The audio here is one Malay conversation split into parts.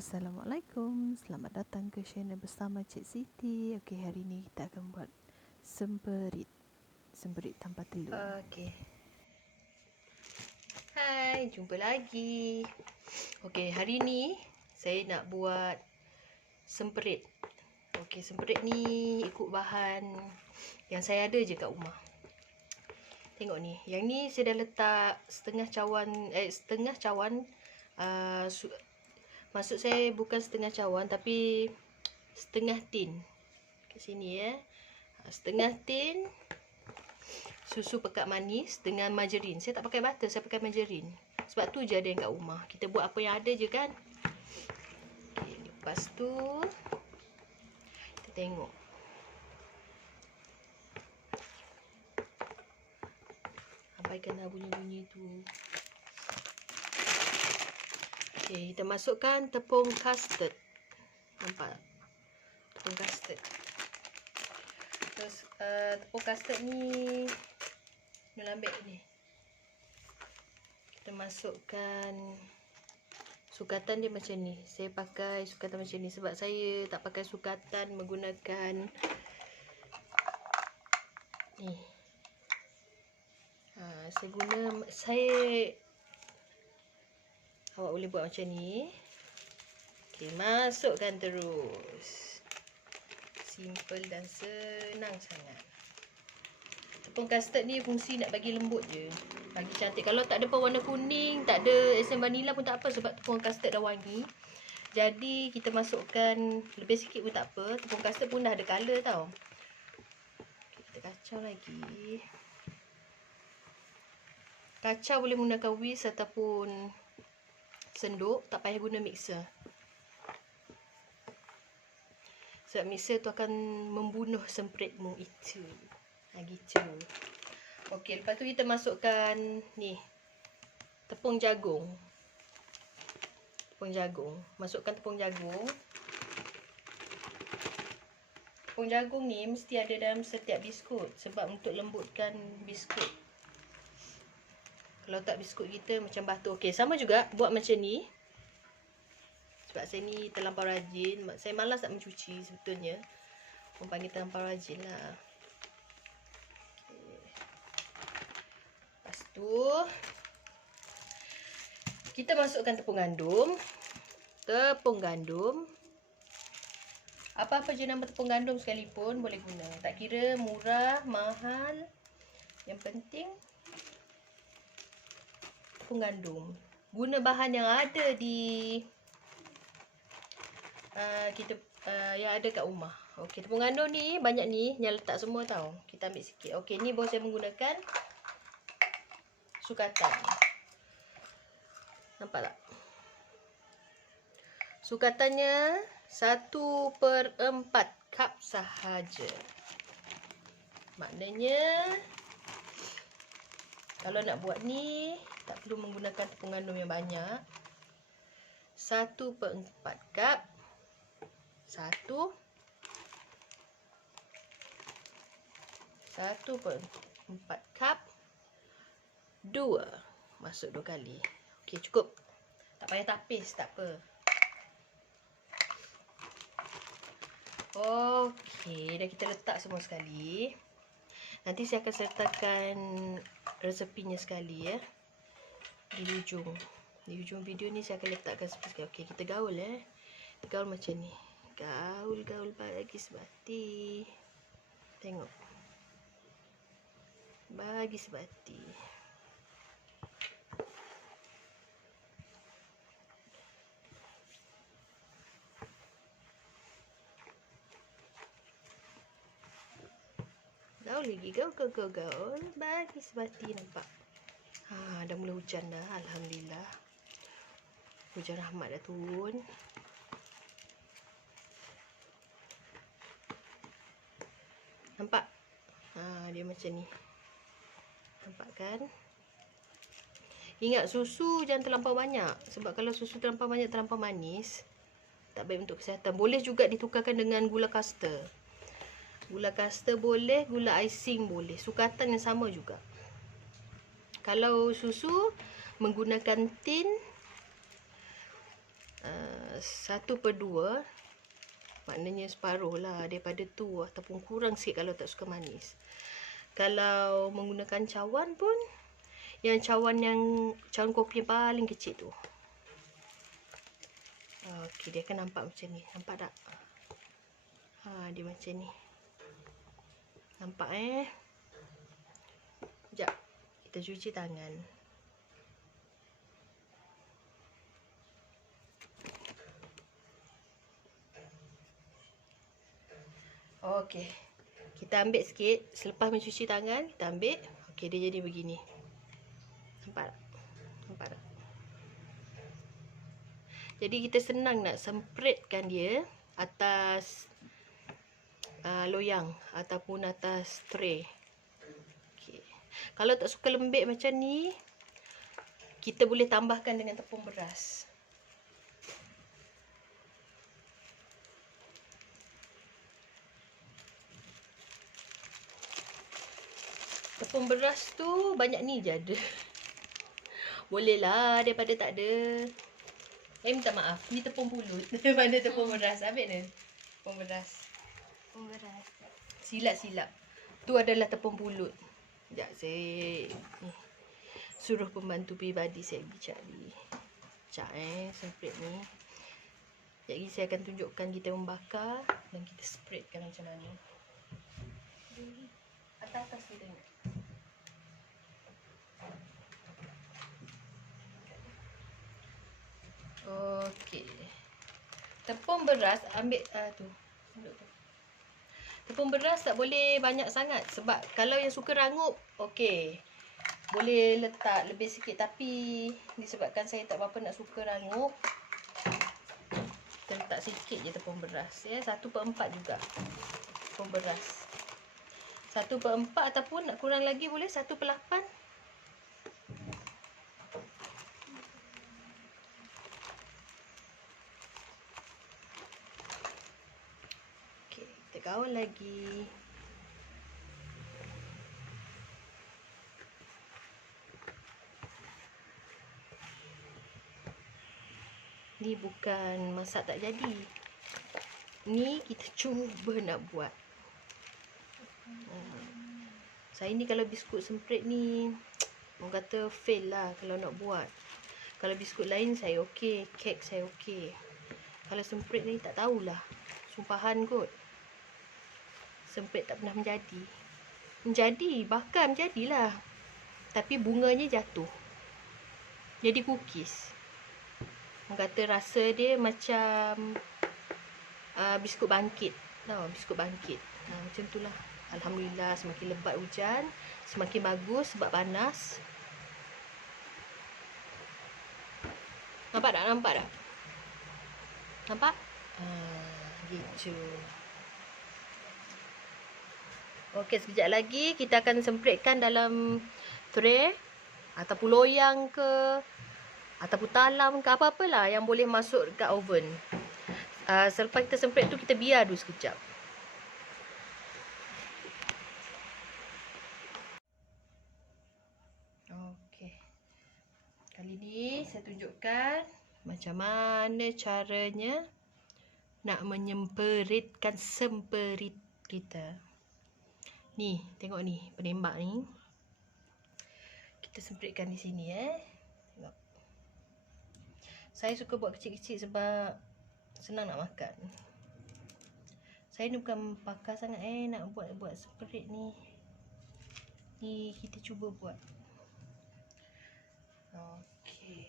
Assalamualaikum, selamat datang ke channel bersama Cik Siti. Okey, hari ni kita akan buat semperit tanpa telur. Okey. Hai, jumpa lagi. Okey, hari ni saya nak buat semperit. Okey, semperit ni ikut bahan yang saya ada je kat rumah. Tengok ni, yang ni saya dah letak setengah cawan. Maksud saya bukan setengah cawan tapi setengah tin. Kat sini setengah tin susu pekat manis dengan margarin. Saya tak pakai butter, saya pakai margarin. Sebab tu je ada yang kat rumah. Kita buat apa yang ada je kan. Okay, lepas tu kita tengok. Sampaikanlah bunyi-bunyi tu. Okay, kita masukkan tepung custard. Nampak? Tepung custard. Terus tepung custard ni lembek ni. Kita masukkan sukatan dia macam ni. Saya pakai sukatan macam ni sebab saya tak pakai sukatan menggunakan ni. Awak boleh buat macam ni. Okey, masukkan terus. Simple dan senang sangat. Tepung custard ni fungsi nak bagi lembut je. Bagi cantik. Kalau tak ada pewarna kuning, tak ada esen vanila pun tak apa sebab tepung custard dah wangi. Jadi kita masukkan lebih sikit pun tak apa. Tepung custard pun dah ada colour tau. Okay, kita kacau lagi. Kacau boleh menggunakan whisk ataupun senduk. Tak payah guna mixer. Sebab mixer tu akan membunuh semperitmu itu. Gitu. Okey, lepas tu kita masukkan ni tepung jagung. Masukkan tepung jagung. Tepung jagung ni mesti ada dalam setiap biskut sebab untuk lembutkan biskut. Kalau tak biskut kita macam batu. Okey, sama juga buat macam ni. Sebab saya ni terlampau rajin. Saya malas nak mencuci sebetulnya. Orang panggil terlampau rajin lah. Lepas tu kita masukkan tepung gandum. Apa-apa je nama tepung gandum sekalipun boleh guna. Tak kira murah, mahal. Yang penting tepung gandum. Guna bahan yang ada di yang ada kat rumah. Okey, tepung gandum ni banyak ni yang letak semua tau. Kita ambil sikit. Okey, ni baru saya menggunakan sukatan. Nampak tak? Sukatannya 1/4 cup sahaja. Maknanya kalau nak buat ni tak perlu menggunakan tepung gandum yang banyak. 1/4 cup. 1/4 cup. 2. Masuk 2 kali. Okey, cukup. Tak payah tapis, tak apa. Okey, dah kita letak semua sekali. Nanti saya akan sertakan resepinya sekali ya. Di hujung video ni saya akan letakkan sekali. Okey, kita gaul Kita gaul macam ni. Gaul bagi sebati. Tengok. Bagi sebati. Gaul lagi. Gaul. Bagi sebati, nampak. Dah mula hujan dah. Alhamdulillah. Hujan rahmat dah turun. Nampak? Dia macam ni. Nampak kan? Ingat, susu jangan terlampau banyak. Sebab kalau susu terlampau banyak, terlampau manis, tak baik untuk kesihatan. Boleh juga ditukarkan dengan gula caster. Gula caster boleh, gula icing boleh. Sukatan yang sama juga. Kalau susu, menggunakan tin 1/2, maknanya separuh lah daripada tu, ataupun kurang sikit kalau tak suka manis. Kalau menggunakan cawan pun, yang cawan kopi yang paling kecil tu. Okey, dia akan nampak macam ni. Nampak tak? Dia macam ni. Nampak Sekejap, kita cuci tangan. Okey, kita ambil sikit. Selepas mencuci tangan, kita ambil. Okey, dia jadi begini. Nampak tak? Nampak tak? Jadi kita senang nak sempritkan dia atas loyang ataupun atas tray. Okay. Kalau tak suka lembik macam ni, kita boleh tambahkan dengan tepung beras. Tepung beras tu banyak ni je ada. Boleh lah daripada tak ada. Minta maaf, ni tepung pulut daripada tepung beras. Ambil ni tepung beras. Silap-silap. Tu adalah tepung pulut. Sekejap, saya suruh pembantu pribadi saya pergi cari. Sekejap semprit ni. Sekejap lagi saya akan tunjukkan kita membakar dan kita spreadkan macam mana. Atas ni tengok. Okey. Tepung beras ambil tu. Tepung beras tak boleh banyak sangat sebab kalau yang suka rangup, okey. Boleh letak lebih sikit, tapi disebabkan saya tak berapa nak suka rangup, kita letak sikit je tepung beras 1/4 juga tepung beras. 1/4 ataupun nak kurang lagi boleh 1/8. Okey, kita gaul lagi. Ni bukan masak tak jadi. Ni kita cuba nak buat. Saya ni kalau biskut semprit ni, orang kata fail lah kalau nak buat. Kalau biskut lain saya okey, kek saya okey. Kalau semprit ni tak tahulah. Sumpahan kot. Semprit tak pernah menjadi. Menjadi, bakar menjadilah. Tapi bunganya jatuh. Jadi cookies. Orang kata rasa dia macam biskut bangkit. Biskut bangkit. Macam tu lah. Alhamdulillah, semakin lebat hujan, semakin bagus sebab panas. Nampak tak? Nampak tak? Nampak? Gitu. Okey, sekejap lagi kita akan sempritkan dalam tray ataupun loyang ke, ataupun talam ke, apa-apalah yang boleh masuk dekat oven. Selepas kita semprit tu, kita biar dulu sekejap. Okey. Kali ni saya tunjukkan macam mana caranya nak menyemperitkan semperit kita. Ni, tengok ni, penembak ni. Kita sempritkan di sini Tengok. Saya suka buat kecil-kecil sebab senang nak makan. Saya ni bukan pakar sangat nak buat semperit ni. Ni kita cuba buat. Okey.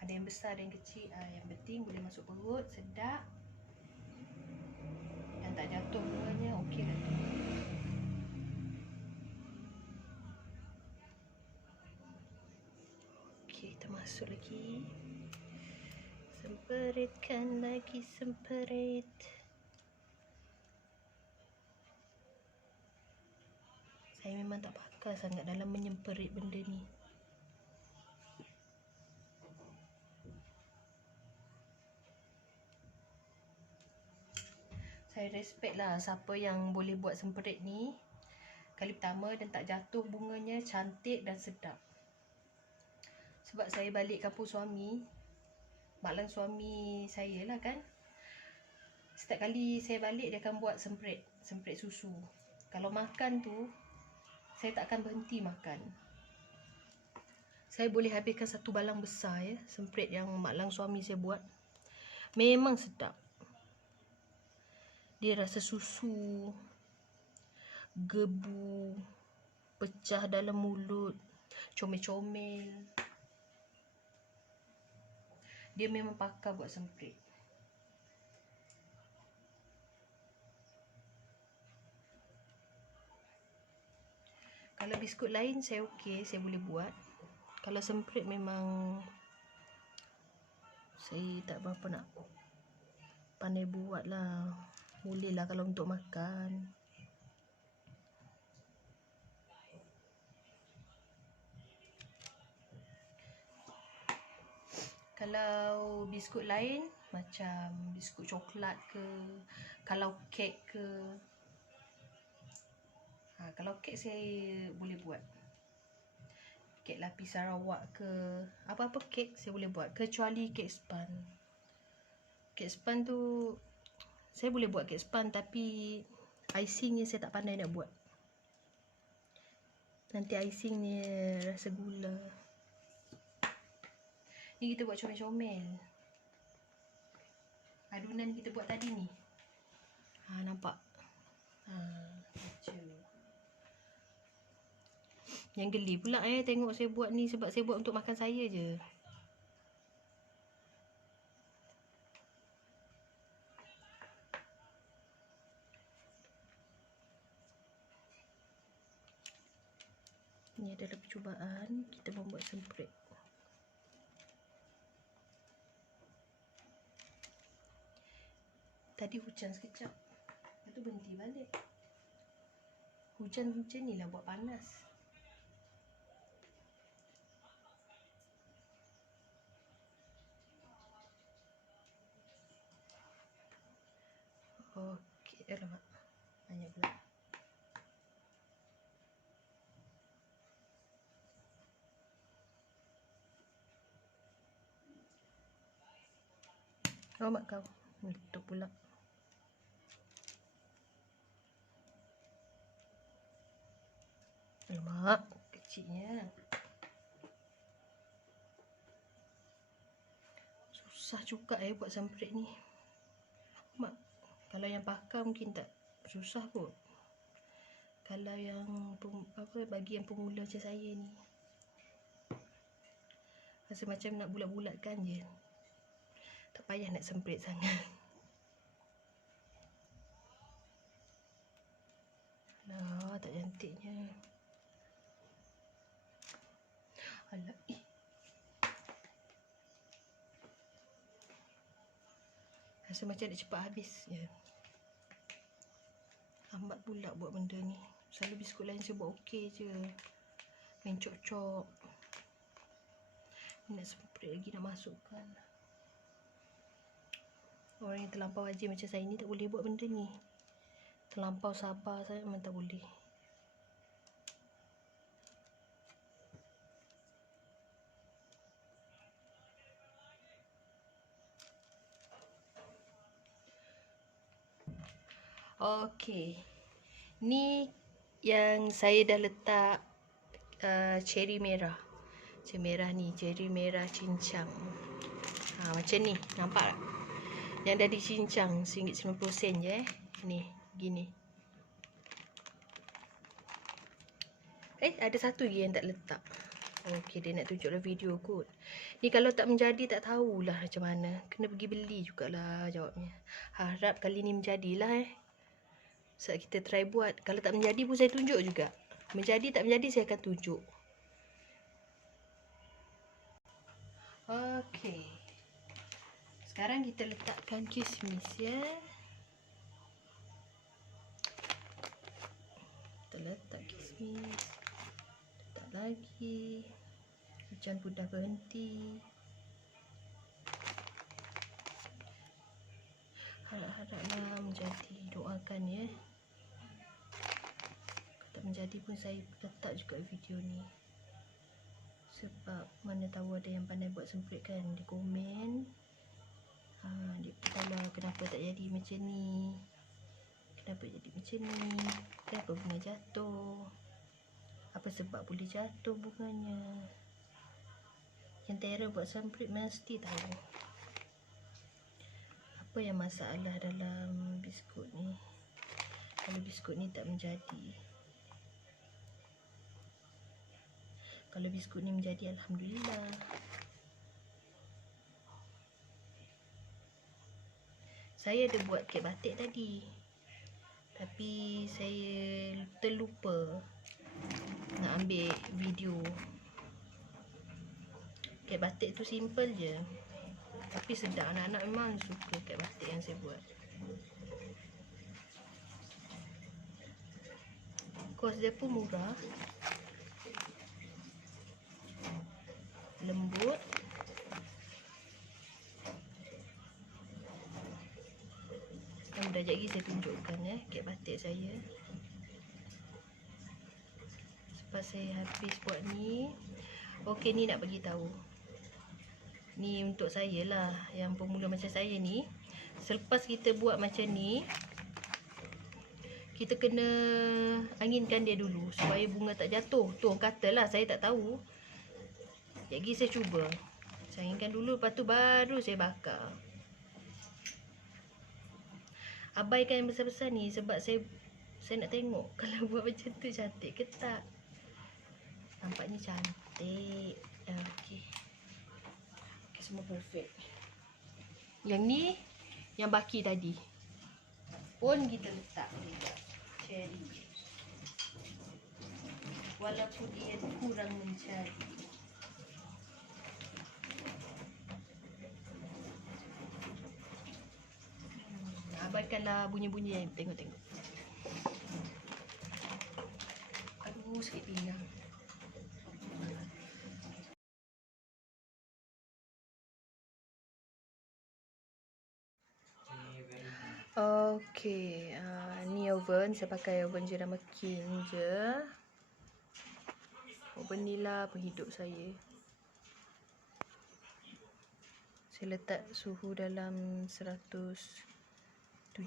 Ada yang besar, ada yang kecil. Yang penting boleh masuk perut, sedap. Yang tak jatuh bunganya, okey lah tu. Okey, kita masuk lagi. Semperitkan lagi, semperit. Saya memang tak pakar sangat dalam menyemperit benda ni. Saya respect lah siapa yang boleh buat semperit ni kali pertama dan tak jatuh bunganya, cantik dan sedap. Sebab saya balik kampung suami, mak lang suami saya lah kan. Setiap kali saya balik dia akan buat semprit susu. Kalau makan tu saya tak akan berhenti makan. Saya boleh habiskan satu balang besar ya, semprit yang mak lang suami saya buat. Memang sedap. Dia rasa susu, gebu, pecah dalam mulut, comel-comel. Dia memang pakar buat semprit. Kalau biskut lain saya okey, saya boleh buat. Kalau semprit memang saya tak berapa nak pandai buat lah. Boleh lah kalau untuk makan. Kalau biskut lain macam biskut coklat ke, kalau kek ke. Kalau kek saya boleh buat. Kek lapis Sarawak ke, apa-apa kek saya boleh buat, kecuali kek span. Kek span tu saya boleh buat kek span, tapi icingnya saya tak pandai nak buat. Nanti icingnya rasa gula. Ni kita buat comel-comel. Adunan kita buat tadi ni. Nampak? Macam yang geli pula tengok saya buat ni, sebab saya buat untuk makan saya je. Ini adalah percubaan kita membuat semprit. Tadi hujan sekejap, lepas tu berhenti balik. Hujan macam ni lah buat panas. Okey, alamak, banyak pula. Mak kau tutup pula. Alamak, kecilnya. Susah juga buat semprit ni. Mak, kalau yang pakar mungkin tak susah kot. Kalau yang bagi yang pemula macam saya ni, rasa macam nak bulat-bulatkan je. Tak payah nak semprit sangat. Alah, tak cantiknya. Alah, rasa macam nak cepat habis je. Lambat pula buat benda ni. Selalu biskut lain saya buat okey je. Main cok-cok. Nak semprit lagi, nak masukkan. Orang yang terlampau rajin macam saya ni tak boleh buat benda ni. Terlampau sabar saya memang tak boleh. Okey. Ni yang saya dah letak cherry merah. Cherry merah ni, cherry merah cincang. Macam ni, nampak tak? Yang dah dicincang RM1.90 je Ni, gini. Ada satu lagi yang tak letak. Okey, dia nak tunjuk dalam video kot. Ni kalau tak menjadi tak tahulah macam mana. Kena pergi beli jugalah jawabnya. Harap kali ni menjadilah Sebab kita try buat. Kalau tak menjadi pun saya tunjuk juga. Menjadi tak menjadi saya akan tunjuk. Okey. Sekarang kita letakkan kismis ya. Kita letak kismis. Letak lagi. Hujan pun dah berhenti. Harap-haraplah menjadi. Doakan ya. Kalau tak menjadi pun saya letak juga video ni. Sebab mana tahu ada yang pandai buat semprit kan, dia komen. Dia kata kenapa tak jadi macam ni, kenapa jadi macam ni, kenapa bunga jatuh, apa sebab boleh jatuh bunganya. Yang Tara buat semprit mesti tahu apa yang masalah dalam biskut ni. Kalau biskut ni tak menjadi, kalau biskut ni menjadi, alhamdulillah. Saya ada buat kek batik tadi, tapi saya terlupa nak ambil video. Kek batik tu simple je, tapi sedap. Anak-anak memang suka kek batik yang saya buat. Kos dia pun murah, lembut. Dah sekejap lagi saya tunjukkan kek batik saya. Lepas saya habis buat ni, okey, ni nak bagi tahu. Ni untuk saya lah, yang pemula macam saya ni. Selepas kita buat macam ni, kita kena anginkan dia dulu supaya bunga tak jatuh. Tu orang kata lah, saya tak tahu. Jadi saya cuba. Saya anginkan dulu, lepas tu baru saya bakar. Abaikan yang besar-besar ni sebab saya nak tengok kalau buat macam tu cantik ke tak. Nampaknya cantik. Okey. Okey, semua perfect. Yang ni, yang baki tadi pun kita letak juga cherry. Walaupun ia kurang mencari. Abaikanlah bunyi-bunyi yang tengok-tengok. Aduh, sikit pinggang. Okey, ni oven. Saya pakai oven jenama King je. Oven ni lah penghidup saya. Saya letak suhu dalam 170.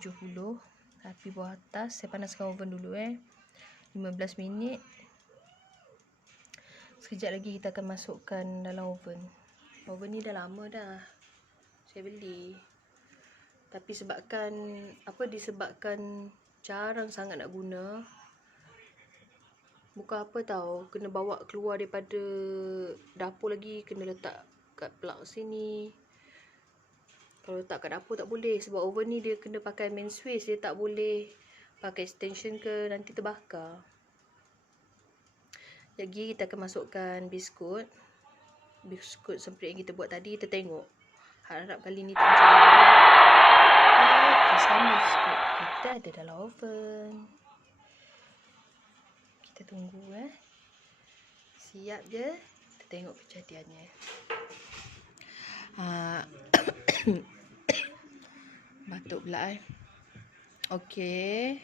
Api bawah atas. Saya panaskan oven dulu 15 minit. Sekejap lagi kita akan masukkan dalam oven. Oven ni dah lama dah saya beli. Tapi disebabkan jarang sangat nak guna. Bukan apa tau, kena bawa keluar daripada dapur lagi, kena letak kat plug sini. Kalau letak kat dapur tak boleh, sebab oven ni dia kena pakai main switch. Dia tak boleh pakai extension ke, nanti terbakar. Jadi kita akan masukkan biskut semprit yang kita buat tadi. Kita tengok, harap kali ni tak macam ni. Okey, sama biskut kita ada dalam oven. Kita tunggu siap je. Kita tengok kejadiannya. Batuk pula Okey.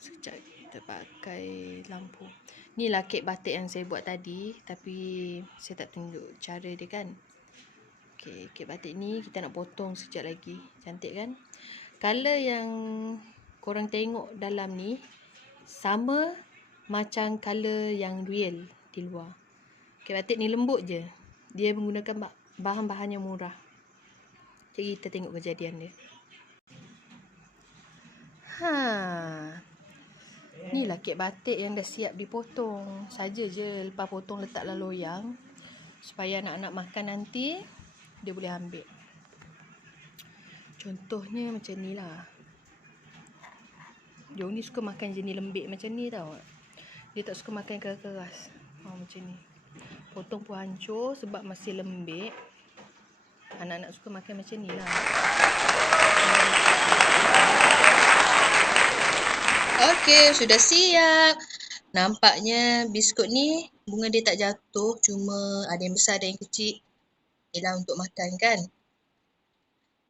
Sekejap kita pakai lampu. Ni lah kek batik yang saya buat tadi, tapi saya tak tunjuk cara dia kan. Okey, kek batik ni kita nak potong sekejap lagi. Cantik kan? Color yang korang tengok dalam ni sama macam color yang real di luar. Kek batik ni lembut je. Dia menggunakan bahan-bahan yang murah. Jadi kita tengok kejadian dia. Ni lah kek batik yang dah siap dipotong. Saja je lepas potong letaklah loyang supaya anak-anak makan nanti dia boleh ambil. Contohnya macam ni lah. Diorang ni suka makan jenis lembik macam ni tau. Dia tak suka makan keras-keras. Macam ni. Potong pun hancur sebab masih lembik. Anak-anak suka makan macam ni lah. Okey, sudah siap. Nampaknya biskut ni bunga dia tak jatuh. Cuma ada yang besar, ada yang kecil. Ialah untuk makan kan.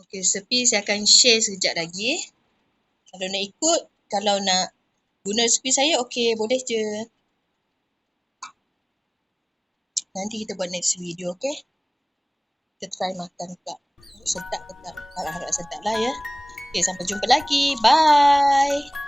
Okey, resepi saya akan share sekejap lagi. Kalau nak ikut, kalau nak guna resepi saya, okey, boleh je. Nanti kita buat next video, okay? Kita try makan pula. Sedap ke tak? Harap-harap sedap lah ya. Okay, sampai jumpa lagi. Bye!